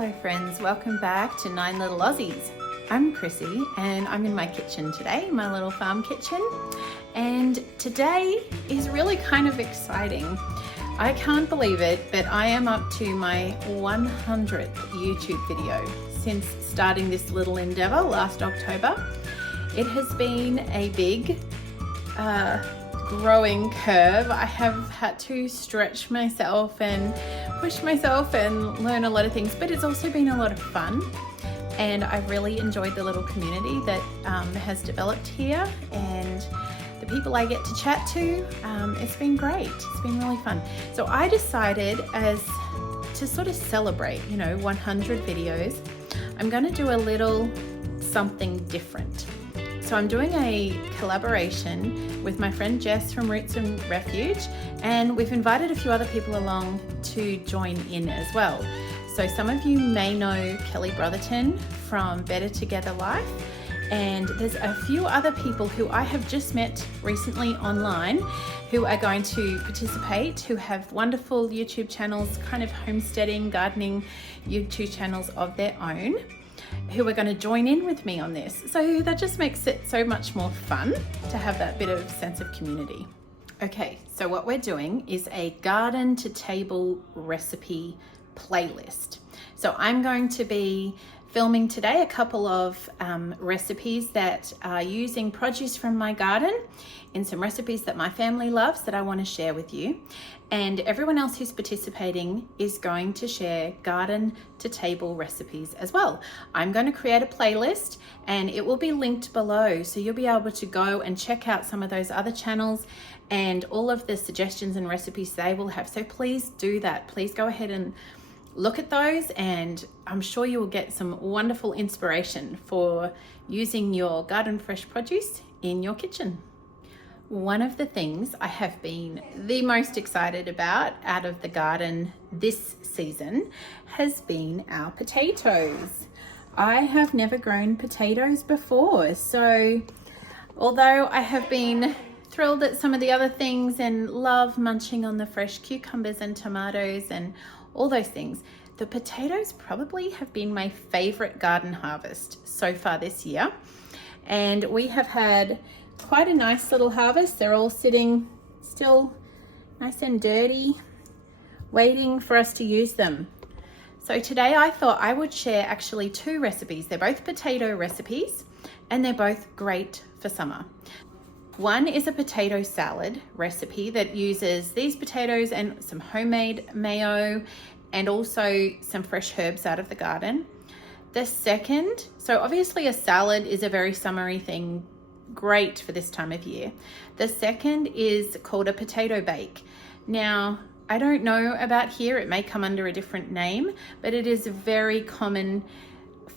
Hello friends, welcome back to 9 Little Aussies. I'm Chrissy and I'm in my kitchen today, my little farm kitchen. And today is really kind of exciting. I can't believe it, but I am up to my 100th YouTube video since starting this little endeavor last October. It has been a big growing curve. I have had to stretch myself and push myself and learn a lot of things, but it's also been a lot of fun. And I've really enjoyed the little community that has developed here and the people I get to chat to. It's been great. It's been really fun. So I decided to sort of celebrate, 100 videos, I'm going to do a little something different. So I'm doing a collaboration with my friend Jess from Roots and Refuge, and we've invited a few other people along to join in as well. So some of you may know Kelly Brotherton from Better Together Life, and there's a few other people who I have just met recently online who are going to participate, who have wonderful YouTube channels, kind of homesteading, gardening YouTube channels of their own, who are going to join in with me on this. So that just makes it so much more fun to have that bit of sense of community. Okay, so what we're doing is a garden to table recipe playlist. So I'm going to be filming today a couple of recipes that are using produce from my garden in some recipes that my family loves that I want to share with you. And everyone else who's participating is going to share garden to table recipes as well. I'm going to create a playlist and it will be linked below, so you'll be able to go and check out some of those other channels and all of the suggestions and recipes they will have. So please do that. Please go ahead and look at those, and I'm sure you will get some wonderful inspiration for using your garden fresh produce in your kitchen. One of the things I have been the most excited about out of the garden this season has been our potatoes. I have never grown potatoes before, so although I have been thrilled at some of the other things and love munching on the fresh cucumbers and tomatoes and all those things, the potatoes probably have been my favorite garden harvest so far this year. And we have had quite a nice little harvest. They're all sitting still nice and dirty, waiting for us to use them. So today I thought I would share actually two recipes. They're both potato recipes and they're both great for summer. One is a potato salad recipe that uses these potatoes and some homemade mayo and also some fresh herbs out of the garden. The second, so obviously a salad is a very summery thing, great for this time of year. The second is called a potato bake. Now, I don't know about here, it may come under a different name, but it is a very common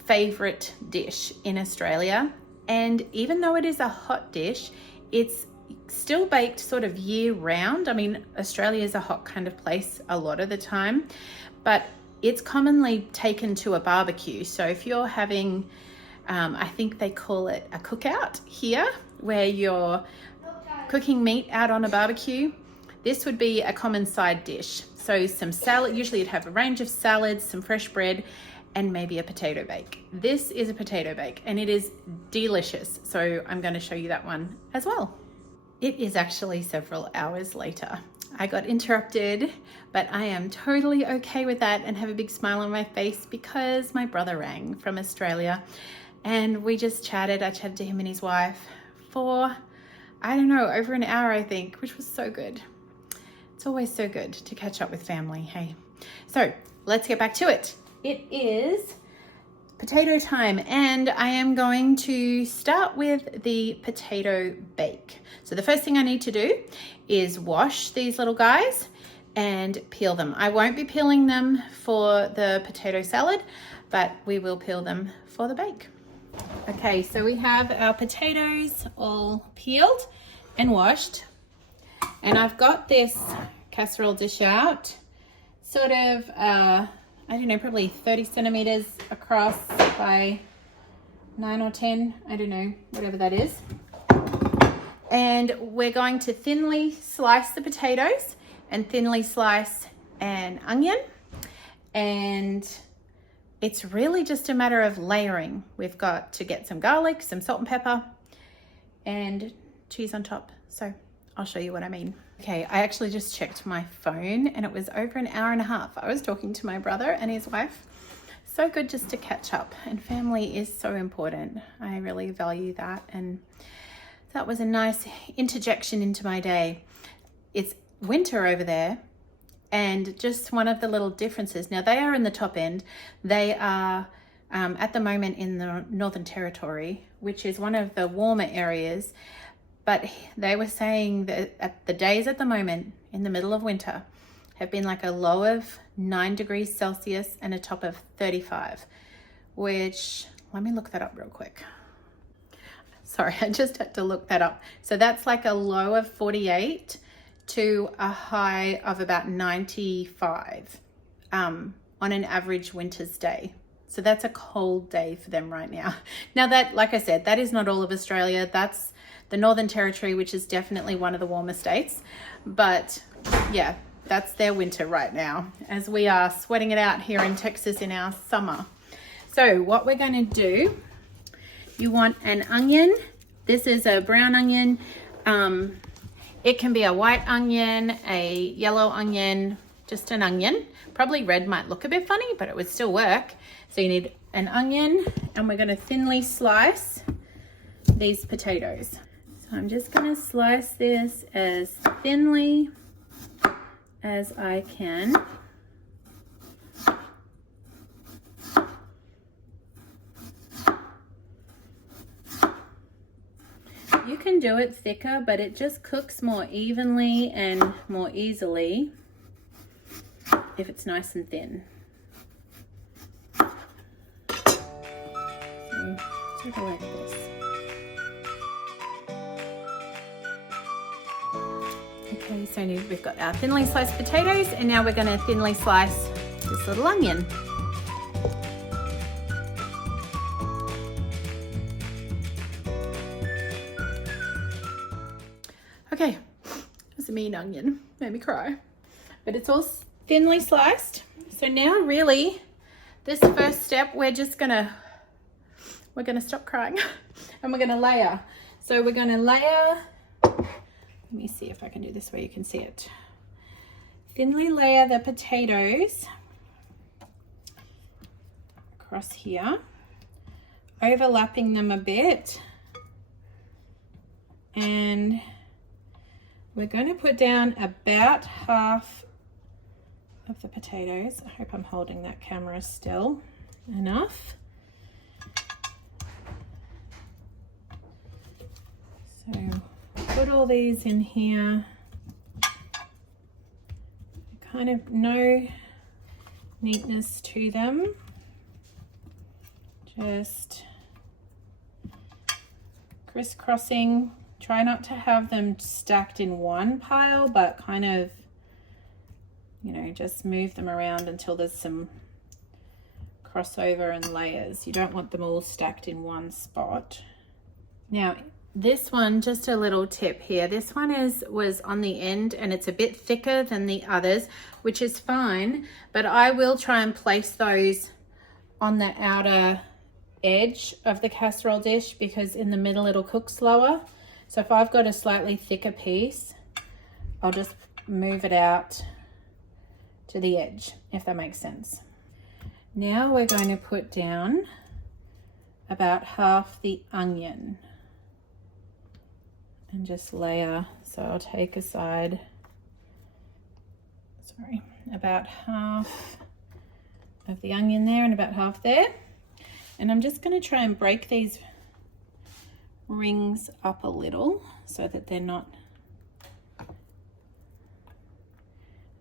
favorite dish in Australia. And even though it is a hot dish, it's still baked sort of year round. I mean, Australia is a hot kind of place a lot of the time, but it's commonly taken to a barbecue. So if you're having, I think they call it a cookout here, where you're cooking meat out on a barbecue, this would be a common side dish. So some salad, usually you'd have a range of salads, some fresh bread, and maybe a potato bake. This is a potato bake and it is delicious. So I'm going to show you that one as well. It is actually several hours later. I got interrupted, but I am totally okay with that and have a big smile on my face because my brother rang from Australia and we just chatted. I chatted to him and his wife for, I don't know, over an hour, I think, which was so good. It's always so good to catch up with family, hey? So let's get back to it. It is potato time and I am going to start with the potato bake. So the first thing I need to do is wash these little guys and peel them. I won't be peeling them for the potato salad, but we will peel them for the bake. Okay, so we have our potatoes all peeled and washed, and I've got this casserole dish out, sort of I don't know, probably 30 centimeters across by 9 or 10, I don't know, whatever that is. And we're going to thinly slice the potatoes and thinly slice an onion and it's really just a matter of layering. We've got to get some garlic, some salt and pepper, and cheese on top. So I'll show you what I mean. Okay, I actually just checked my phone and it was over an hour and a half. I was talking to my brother and his wife. So good just to catch up, and family is so important. I really value that, and that was a nice interjection into my day. It's winter over there, and just one of the little differences. Now they are in the top end. They are at the moment in the Northern Territory, which is one of the warmer areas. But they were saying that at the days at the moment in the middle of winter have been like a low of 9 degrees Celsius and a top of 35, which, let me look that up real quick. Sorry, I just had to look that up. So that's like a low of 48 to a high of about 95 on an average winter's day. So that's a cold day for them right now. Now that, like I said, that is not all of Australia. That's the Northern Territory, which is definitely one of the warmer states. But yeah, that's their winter right now, as we are sweating it out here in Texas in our summer. So what we're going to do, you want an onion. This is a brown onion. It can be a white onion, a yellow onion, just an onion. Probably red might look a bit funny, but it would still work. So you need an onion, and we're going to thinly slice these potatoes. So I'm just going to slice this as thinly as I can. You can do it thicker, but it just cooks more evenly and more easily if it's nice and thin. So, sort of like this. Okay, so we've got our thinly sliced potatoes, and now we're going to thinly slice this little onion. Okay, it's a mean onion, made me cry, but it's all thinly sliced. So now really this first step, we're gonna stop crying and we're gonna layer. So we're gonna layer, let me see if I can do this where you can see it. Thinly layer the potatoes across here, overlapping them a bit, and we're going to put down about half of the potatoes. I hope I'm holding that camera still enough. So put all these in here. Kind of no neatness to them. Just crisscrossing. Try not to have them stacked in one pile, but kind of, you know, just move them around until there's some crossover and layers. You don't want them all stacked in one spot. Now, this one, just a little tip here. This one was on the end and it's a bit thicker than the others, which is fine, but I will try and place those on the outer edge of the casserole dish because in the middle it'll cook slower. So if I've got a slightly thicker piece, I'll just move it out to the edge, if that makes sense. Now we're going to put down about half the onion and just layer. So I'll take aside, about half of the onion there and about half there. And I'm just going to try and break these rings up a little so that they're not,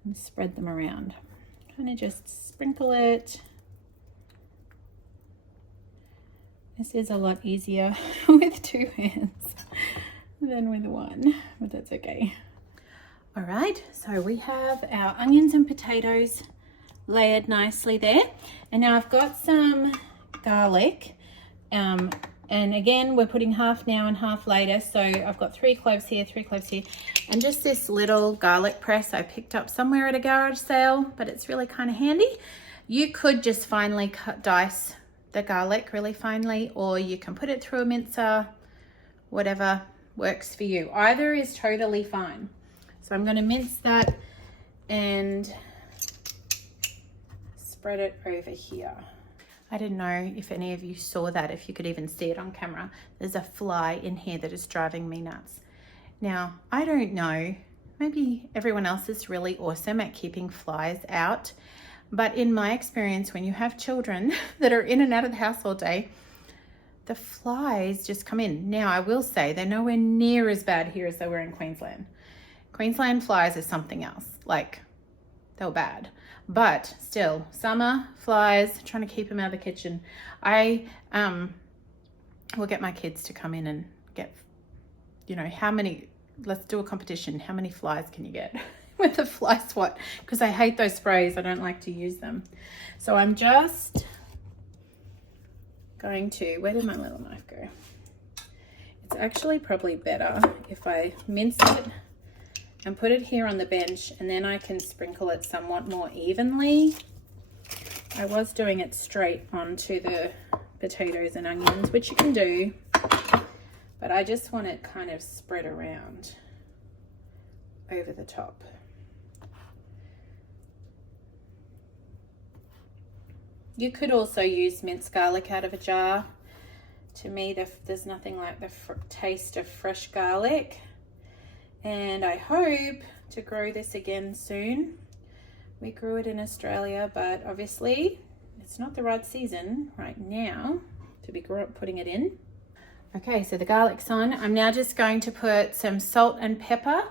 and spread them around. Kind of just sprinkle it. This is a lot easier with two hands than with one, but that's okay. All right, so we have our onions and potatoes layered nicely there. And now I've got some garlic. And again, we're putting half now and half later. So I've got 3 cloves here, 3 cloves here, and just this little garlic press I picked up somewhere at a garage sale, but it's really kind of handy. You could just finely dice the garlic really finely, or you can put it through a mincer, whatever works for you. Either is totally fine. So I'm going to mince that and spread it over here. I didn't know if any of you saw that, if you could even see it on camera. There's a fly in here that is driving me nuts. Now, I don't know, maybe everyone else is really awesome at keeping flies out, but in my experience, when you have children that are in and out of the house all day, the flies just come in. Now, I will say they're nowhere near as bad here as they were in Queensland. Queensland flies is something else. Like, they were bad. But still, summer flies, trying to keep them out of the kitchen. I will get my kids to come in and get, you know, how many, let's do a competition. How many flies can you get with a fly swat? Because I hate those sprays. I don't like to use them. So I'm just going to, where did my little knife go? It's actually probably better if I mince it and put it here on the bench, and then I can sprinkle it somewhat more evenly. I was doing it straight onto the potatoes and onions, which you can do, but I just want it kind of spread around over the top. You could also use minced garlic out of a jar. To me, there's nothing like the taste of fresh garlic. And I hope to grow this again soon. We grew it in Australia, but obviously it's not the right season right now to be putting it in. Okay, so the garlic's on. I'm now just going to put some salt and pepper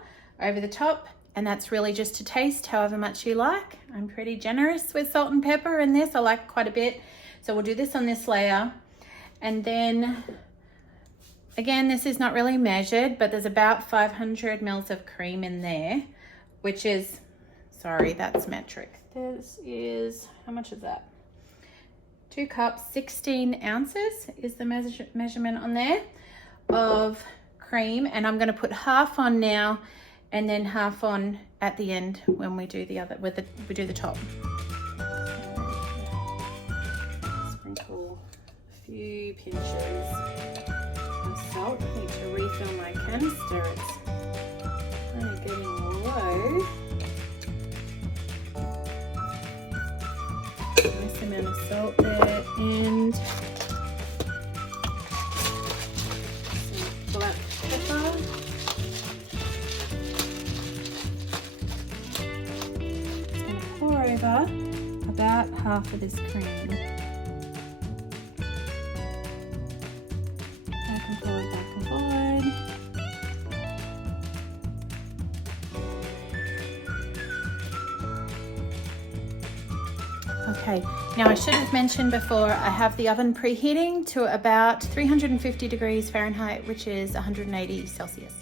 over the top, and that's really just to taste however much you like. I'm pretty generous with salt and pepper in this. I like quite a bit. So we'll do this on this layer, and then again, this is not really measured, but there's about 500 mils of cream in there, which is, sorry, that's metric. This is, how much is that? 2 cups, 16 ounces is the measurement on there of cream. And I'm gonna put half on now and then half on at the end when we do the other, we do the top. Sprinkle a few pinches. Salt. I need to refill my canister. It's kind of getting low. Nice amount of salt there, and some black pepper. Just going to pour over about half of this cream. Back and forward. Okay, now I should have mentioned before, I have the oven preheating to about 350 degrees Fahrenheit, which is 180 Celsius.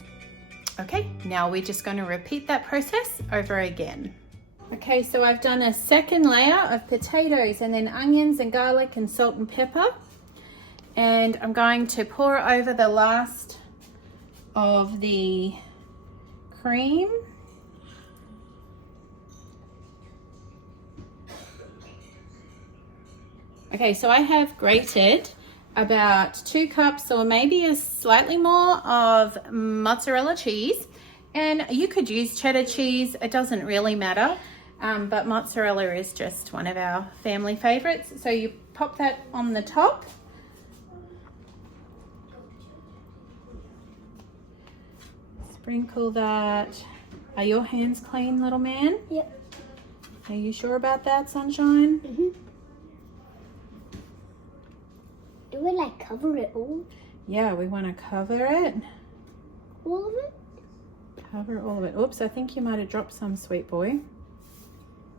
Okay, now we're just going to repeat that process over again. Okay, so I've done a second layer of potatoes and then onions and garlic and salt and pepper. And I'm going to pour over the last of the cream. Okay, so I have grated about 2 cups or maybe a slightly more of mozzarella cheese. And you could use cheddar cheese, it doesn't really matter. But mozzarella is just one of our family favorites. So you pop that on the top. Sprinkle that. Are your hands clean, little man? Yep. Are you sure about that, Sunshine? Mm-hmm. Do we like cover it all? Yeah, we want to cover it. All of it? Cover all of it. Oops, I think you might have dropped some, sweet boy.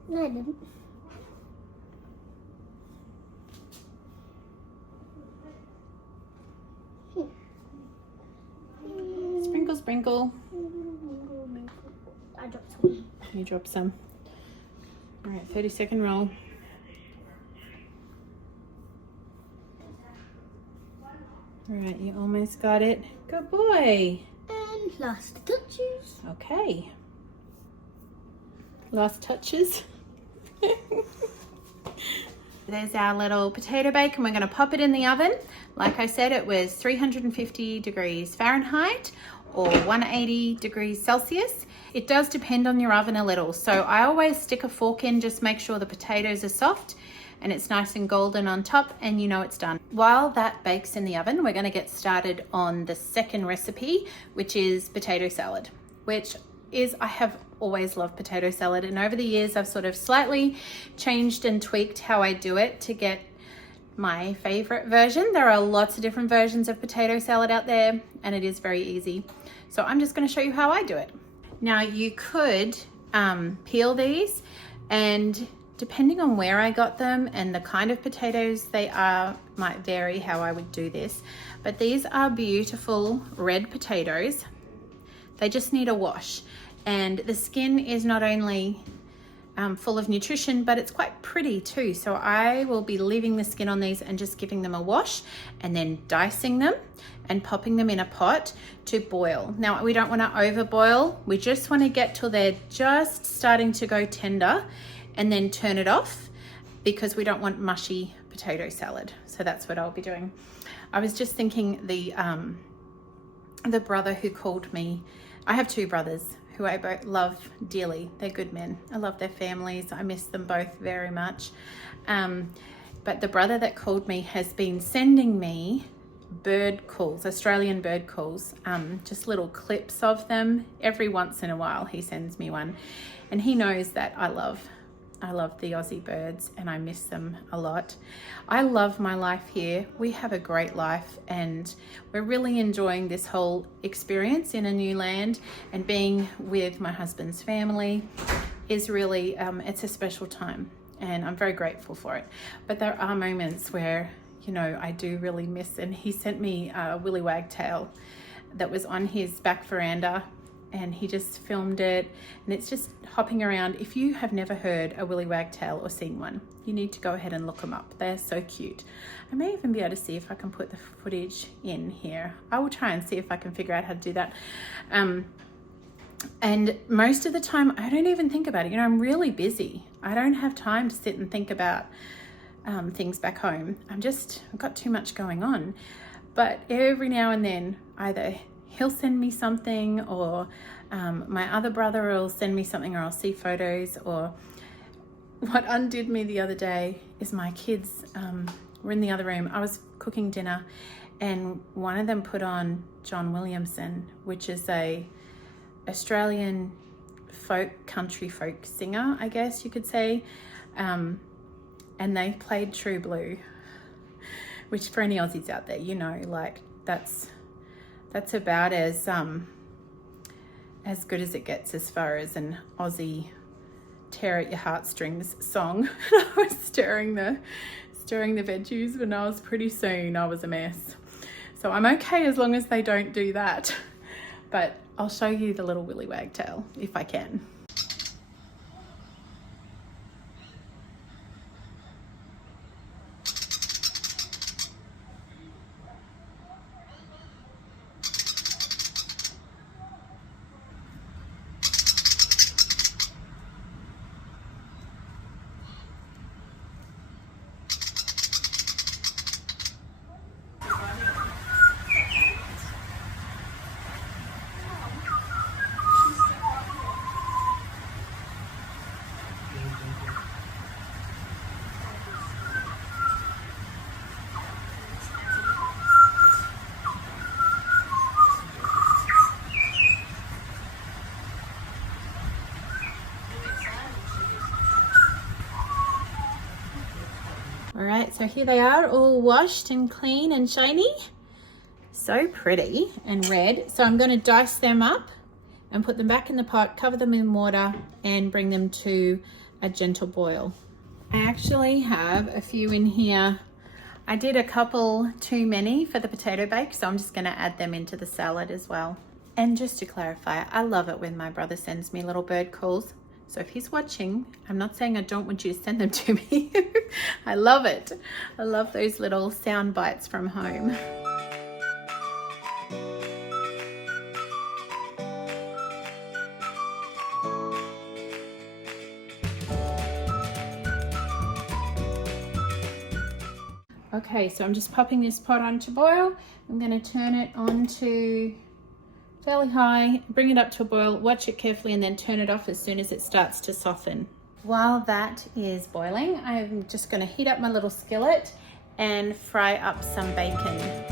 No, I didn't. Sprinkle, sprinkle. I dropped some. You dropped some. All right, 30-second roll. All right, you almost got it. Good boy. And last touches. Okay. Last touches. there's our little potato bake, and we're going to pop it in the oven. Like I said, it was 350 degrees Fahrenheit or 180 degrees Celsius. It does depend on your oven a little, so I always stick a fork in, just make sure the potatoes are soft and it's nice and golden on top, and you know it's done. While that bakes in the oven, we're going to get started on the second recipe, which is potato salad, which is, I have always loved potato salad, and over the years I've sort of slightly changed and tweaked how I do it to get my favorite version. There are lots of different versions of potato salad out there, and it is very easy. So I'm just going to show you how I do it. Now you could peel these, and depending on where I got them and the kind of potatoes they are might vary how I would do this. But these are beautiful red potatoes. They just need a wash, and the skin is not only full of nutrition, but it's quite pretty too. So I will be leaving the skin on these and just giving them a wash, and then dicing them and popping them in a pot to boil. Now we don't want to over boil. We just want to get till they're just starting to go tender, and then turn it off, because we don't want mushy potato salad. So that's what I'll be doing. I was just thinking, the brother who called me, I have two brothers who I both love dearly. They're good men. I love their families. I miss them both very much. But the brother that called me has been sending me bird calls, Australian bird calls, just little clips of them. Every once in a while he sends me one, and he knows that I love the Aussie birds and I miss them a lot. I love my life here. We have a great life, and we're really enjoying this whole experience in a new land, and being with my husband's family is really, it's a special time, and I'm very grateful for it. But there are moments where, you know, I do really miss, and he sent me a willy wagtail that was on his back veranda, and he just filmed it, and it's just hopping around. If you have never heard a willy wagtail or seen one, you need to go ahead and look them up. They're so cute. I may even be able to see if I can put the footage in here. I will try and see if I can figure out how to do that. And most of the time I don't even think about it. You know, I'm really busy. I don't have time to sit and think about things back home. I've got too much going on. But every now and then, either he'll send me something, or my other brother will send me something, or I'll see photos. Or what undid me the other day is my kids were in the other room. I was cooking dinner, and one of them put on John Williamson, which is a Australian country folk singer, I guess you could say, and they played True Blue, which for any Aussies out there, you know, like that's about as good as it gets as far as an Aussie tear at your heartstrings song. I was stirring the veggies when I was pretty soon. I was a mess. So I'm okay as long as they don't do that. But I'll show you the little willy wagtail if I can. All right, so here they are, all washed and clean and shiny. So pretty and red. So I'm going to dice them up and put them back in the pot, cover them in water, and bring them to a gentle boil. I actually have a few in here. I did a couple too many for the potato bake, so I'm just going to add them into the salad as well. And just to clarify, I love it when my brother sends me little bird calls. So if he's watching, I'm not saying I don't want you to send them to me. I love it. I love those little sound bites from home. Okay, so I'm just popping this pot on to boil. I'm going to turn it on to fairly high, bring it up to a boil, watch it carefully, and then turn it off as soon as it starts to soften. While that is boiling, I'm just going to heat up my little skillet and fry up some bacon.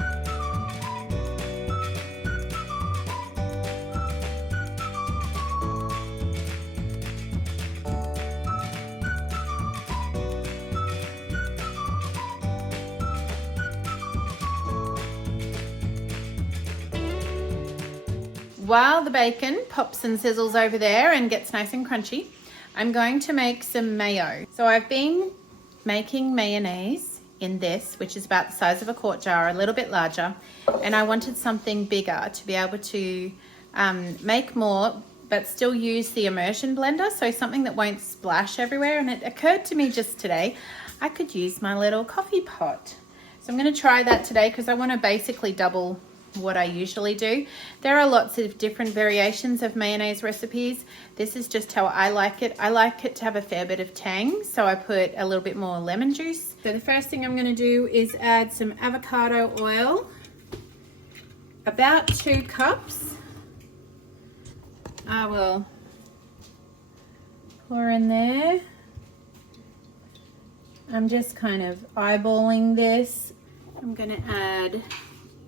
While the bacon pops and sizzles over there and gets nice and crunchy, I'm going to make some mayo. So I've been making mayonnaise in this, which is about the size of a quart jar, a little bit larger, and I wanted something bigger to be able to make more but still use the immersion blender, so something that won't splash everywhere. And it occurred to me just today, I could use my little coffee pot. So I'm going to try that today because I want to basically double what I usually do. There are lots of different variations of mayonnaise recipes. This is just how I like it. I like it to have a fair bit of tang, so I put a little bit more lemon juice. So the first thing I'm going to do is add some avocado oil, about 2 cups. I will pour in there. I'm just kind of eyeballing this. I'm going to add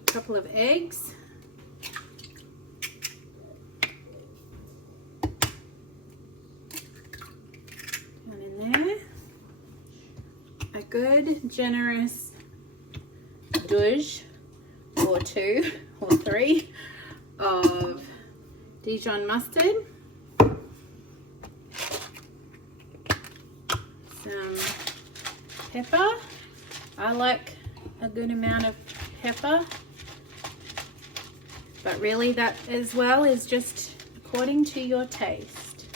couple of eggs, down in there, a good generous douche or 2 or 3 of Dijon mustard, some pepper. I like a good amount of pepper, but really that as well is just according to your taste.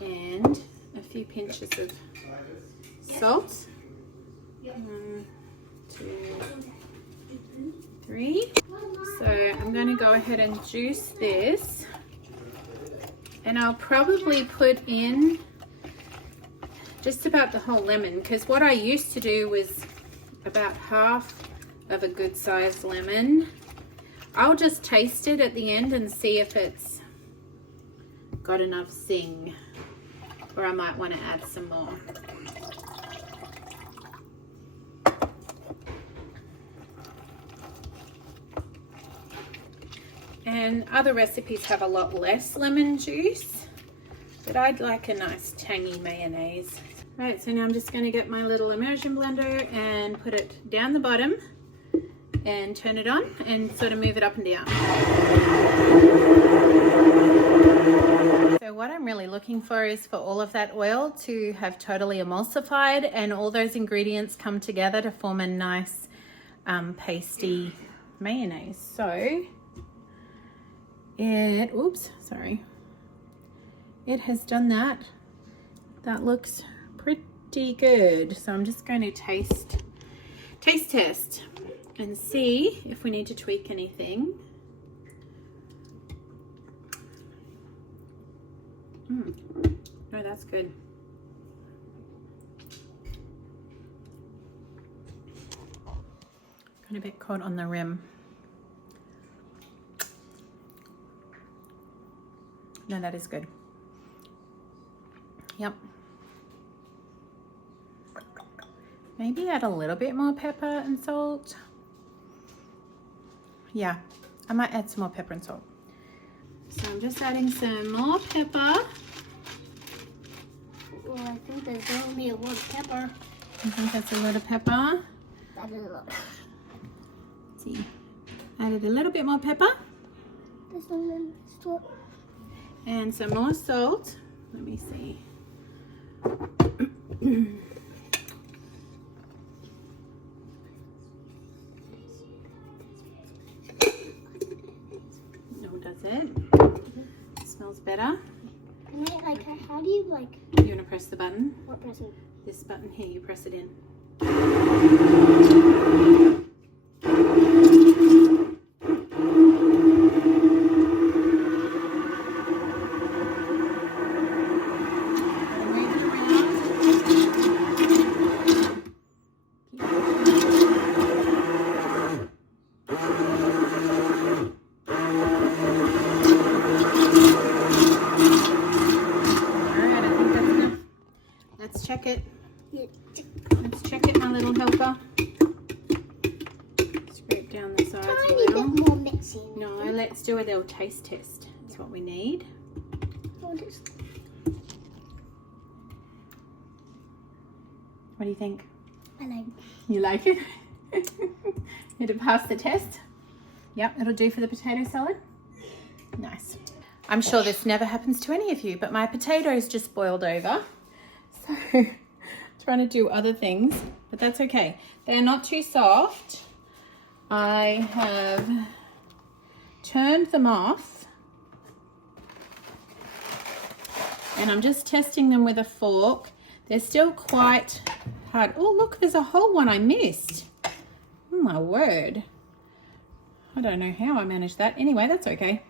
And a few pinches of salt. 1, 2, 3. So I'm going to go ahead and juice this, and I'll probably put in just about the whole lemon, because what I used to do was about half of a good sized lemon. I'll just taste it at the end and see if it's got enough zing, or I might want to add some more. And other recipes have a lot less lemon juice, but I'd like a nice tangy mayonnaise. Right, so now I'm just going to get my little immersion blender and put it down the bottom and turn it on and sort of move it up and down. So what I'm really looking for is for all of that oil to have totally emulsified and all those ingredients come together to form a nice pasty mayonnaise. So it has done that. That looks pretty good. So I'm just going to taste test and see if we need to tweak anything. No, that's good. Got a bit caught on the rim. No, that is good. Yep. Maybe add a little bit more pepper and salt. Yeah, I might add some more pepper and salt. So I'm just adding some more pepper. Well, I think there's only a lot of pepper. I think that's a lot of pepper. That is a lot. Let's see. Added a little bit more pepper. This one is And some more salt. Let me see. No, does it? It smells better. Can I, like, how do you, like... You want to press the button? What pressing? This button here, you press it in. check it? Yeah. Let's check it, my little helper. Scrape down the sides a Tiny little. bit more messy. No, let's do a little taste test. That's what we need. I'll just- What do you think? I like. You like it? Did it pass the test? Yep, it'll do for the potato salad. Nice. I'm sure this never happens to any of you, but my potatoes just boiled over. So, trying to do other things, but that's okay. They're not too soft. I have turned them off. And I'm just testing them with a fork. They're still quite hard. Oh, look, there's a whole one I missed. Oh, my word. I don't know how I managed that. Anyway, that's okay.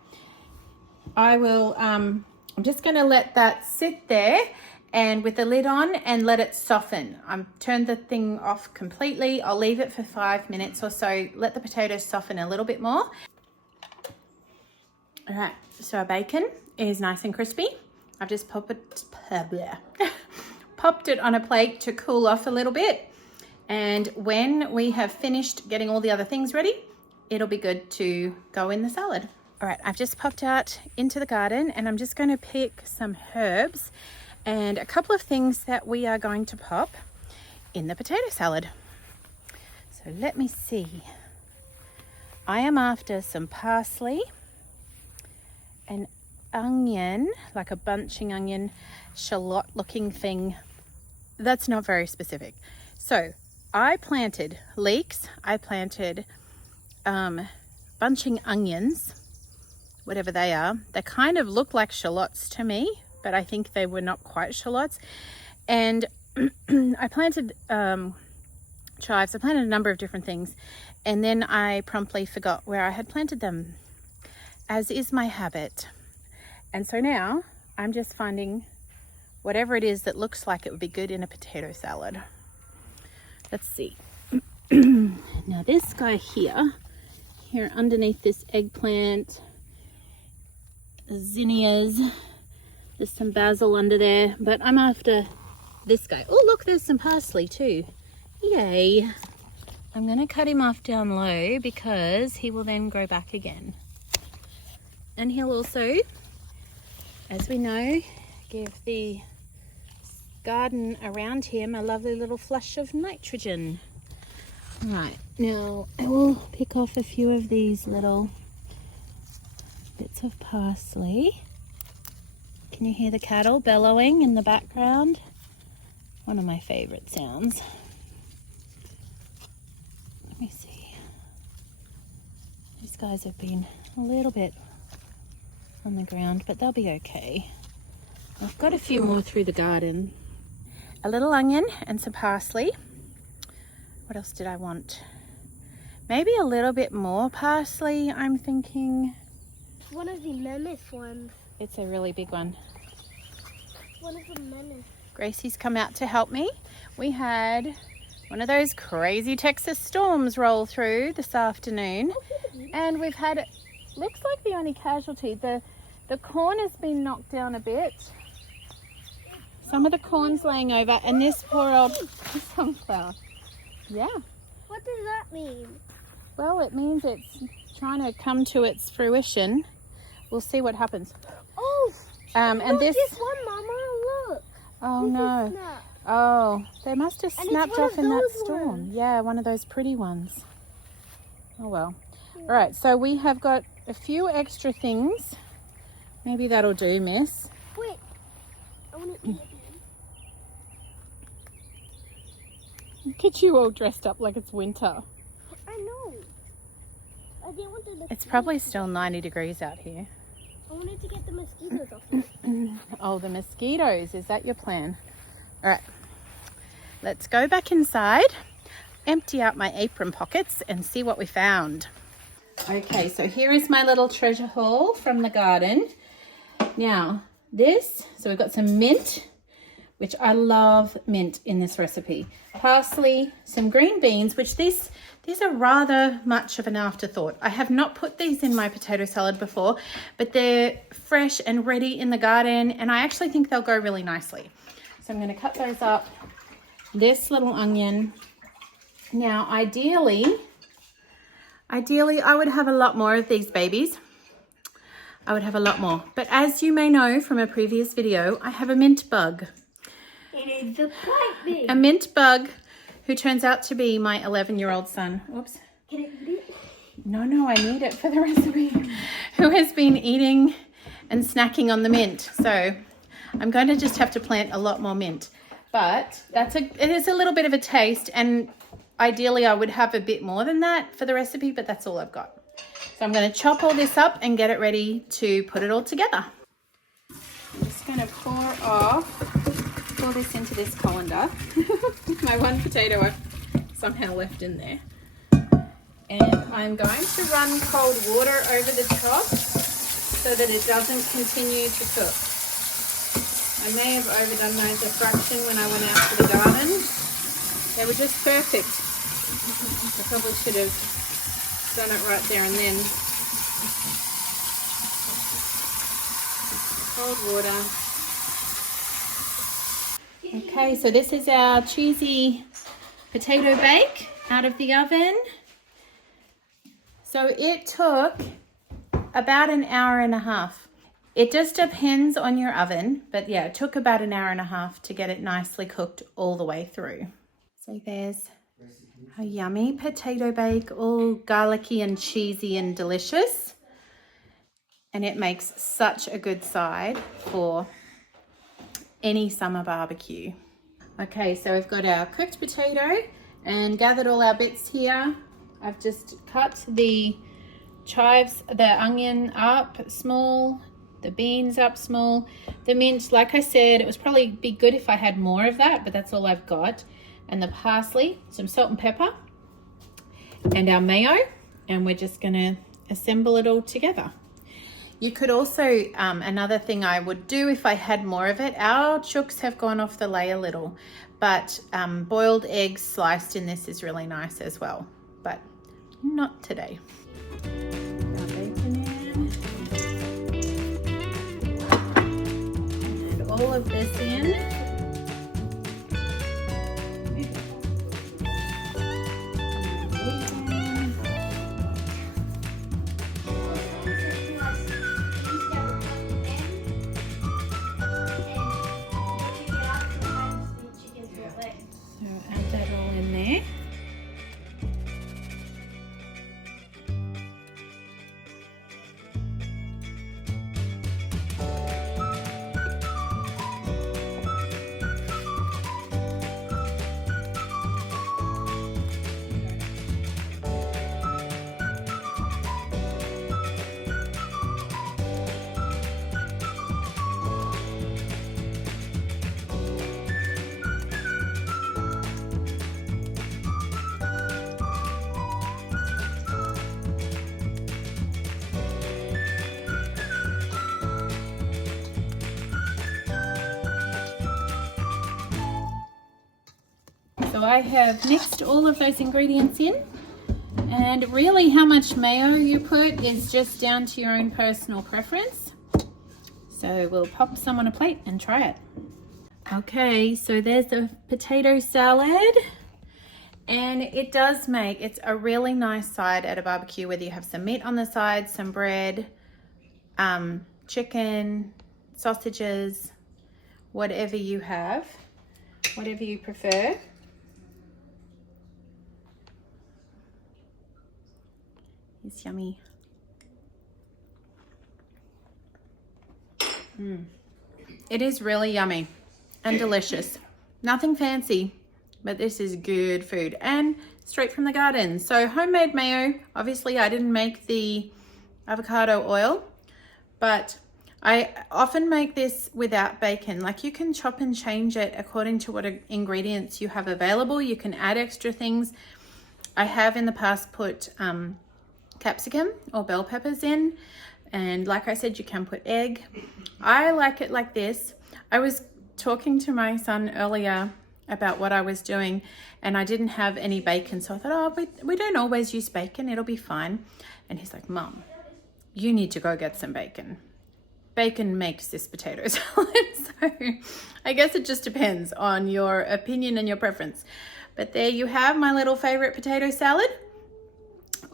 I will, I'm just going to let that sit there and with the lid on and let it soften. I'm turned the thing off completely. I'll leave it for 5 minutes or so. Let the potatoes soften a little bit more. All right, so our bacon is nice and crispy. I've just popped it on a plate to cool off a little bit. And when we have finished getting all the other things ready, it'll be good to go in the salad. All right, I've just popped out into the garden and I'm just going to pick some herbs and a couple of things that we are going to pop in the potato salad. So let me see. I am after some parsley, an onion, like a bunching onion, shallot looking thing. That's not very specific. So I planted leeks, I planted bunching onions, whatever they are. They kind of look like shallots to me, but I think they were not quite shallots. And I planted chives. I planted a number of different things, and then I promptly forgot where I had planted them, as is my habit. And so now I'm just finding whatever it is that looks like it would be good in a potato salad. Let's see. Now this guy here underneath this eggplant, zinnias, there's some basil under there, but I'm after this guy. Oh, look, there's some parsley too. Yay. I'm going to cut him off down low because he will then grow back again. And he'll also, as we know, give the garden around him a lovely little flush of nitrogen. Right, now I will pick off a few of these little bits of parsley. Can you hear the cattle bellowing in the background? One of my favorite sounds. Let me see. These guys have been a little bit on the ground, but they'll be okay. I've got a few more through the garden. A little onion and some parsley. What else did I want? Maybe a little bit more parsley, I'm thinking. One of the mammoth ones. It's a really big one. One of the mammoth. Gracie's come out to help me. We had one of those crazy Texas storms roll through this afternoon. And we've had, looks like the only casualty, the corn has been knocked down a bit. Some of the corn's laying over, and this poor old sunflower. Yeah. What does that mean? Well, it means it's trying to come to its fruition. We'll see what happens. Oh, and look, this one, Mama, look. Oh This no. is snapped. Oh, they must have And it's snapped one off of in that those storm. ones. Yeah, one of those pretty ones. Oh well. All right, so we have got a few extra things. Maybe that'll do, miss. Wait, I want to eat it. Look at you all dressed up like it's winter. I know. I didn't want the It's probably still 90 degrees out here. I wanted to get the mosquitoes off it. Oh, the mosquitoes. Is that your plan? All right. Let's go back inside, empty out my apron pockets and see what we found. Okay, so here is my little treasure haul from the garden. Now, so we've got some mint, which I love mint in this recipe. Parsley, some green beans, which these are rather much of an afterthought. I have not put these in my potato salad before, but they're fresh and ready in the garden, and I actually think they'll go really nicely. So I'm going to cut those up. This little onion. Now, ideally, I would have a lot more of these babies. I would have a lot more. But as you may know from a previous video, I have a mint bug. It is the quite big. A mint bug who turns out to be my 11-year-old son. Oops. Can I eat it? No, I need it for the recipe. Who has been eating and snacking on the mint. So I'm going to just have to plant a lot more mint. But it is a little bit of a taste, and ideally I would have a bit more than that for the recipe, but that's all I've got. So I'm going to chop all this up and get it ready to put it all together. I'm just going to pour this into this colander. My one potato I've somehow left in there. And I'm going to run cold water over the top so that it doesn't continue to cook. I may have overdone my fraction when I went out to the garden. They were just perfect. I probably should have done it right there and then. Cold water. Okay, so this is our cheesy potato bake out of the oven. So it took about an hour and a half. It just depends on your oven, but yeah, it took about an hour and a half to get it nicely cooked all the way through. So there's a yummy potato bake, all garlicky and cheesy and delicious. And it makes such a good side for any summer barbecue. Okay, so we've got our cooked potato and gathered all our bits here. I've just cut the chives, the onion up small, the beans up small. The mint, like I said, it was probably be good if I had more of that, but that's all I've got. And the parsley, some salt and pepper, and our mayo, and we're just gonna assemble it all together. You could also, another thing I would do if I had more of it, our chooks have gone off the lay a little, but boiled eggs sliced in this is really nice as well, but not today. Our bacon in. And all of this in. So I have mixed all of those ingredients in, and really how much mayo you put is just down to your own personal preference. So we'll pop some on a plate and try it. Okay, so there's the potato salad, and it does make, it's a really nice side at a barbecue, whether you have some meat on the side, some bread, chicken, sausages, whatever you have, whatever you prefer. It's yummy. It is really yummy and delicious. Nothing fancy, but this is good food and straight from the garden. So homemade mayo. Obviously I didn't make the avocado oil, but I often make this without bacon. Like, you can chop and change it according to what ingredients you have available. You can add extra things. I have in the past put capsicum or bell peppers in, and like I said, you can put egg. I like it like this. I was talking to my son earlier about what I was doing, and I didn't have any bacon, so I thought, oh, we don't always use bacon, it'll be fine. And he's like, Mom, you need to go get some bacon. bacon makes this potato salad. So I guess it just depends on your opinion and your preference. But there you have my little favorite potato salad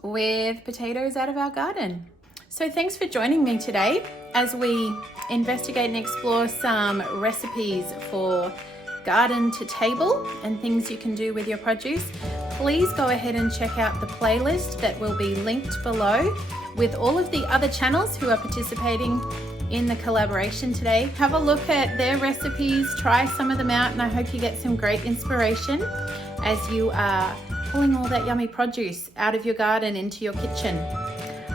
with potatoes out of our garden. So thanks for joining me today as we investigate and explore some recipes for garden to table and things you can do with your produce. Please go ahead and check out the playlist that will be linked below with all of the other channels who are participating in the collaboration today. Have a look at their recipes, try some of them out, and I hope you get some great inspiration as you are pulling all that yummy produce out of your garden into your kitchen.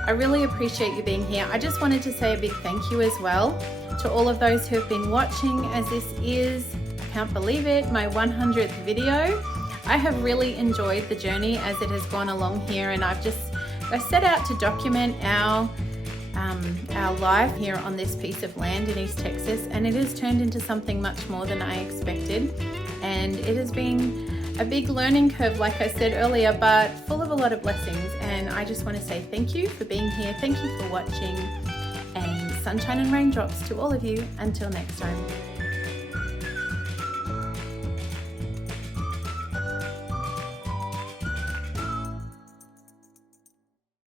I really appreciate you being here. I just wanted to say a big thank you as well to all of those who have been watching, as this is, I can't believe it, my 100th video. I have really enjoyed the journey as it has gone along here, and I set out to document our life here on this piece of land in East Texas, and it has turned into something much more than I expected, and it has been a big learning curve, like I said earlier, but full of a lot of blessings. And I just want to say thank you for being here, thank you for watching, and sunshine and raindrops to all of you. Until next time.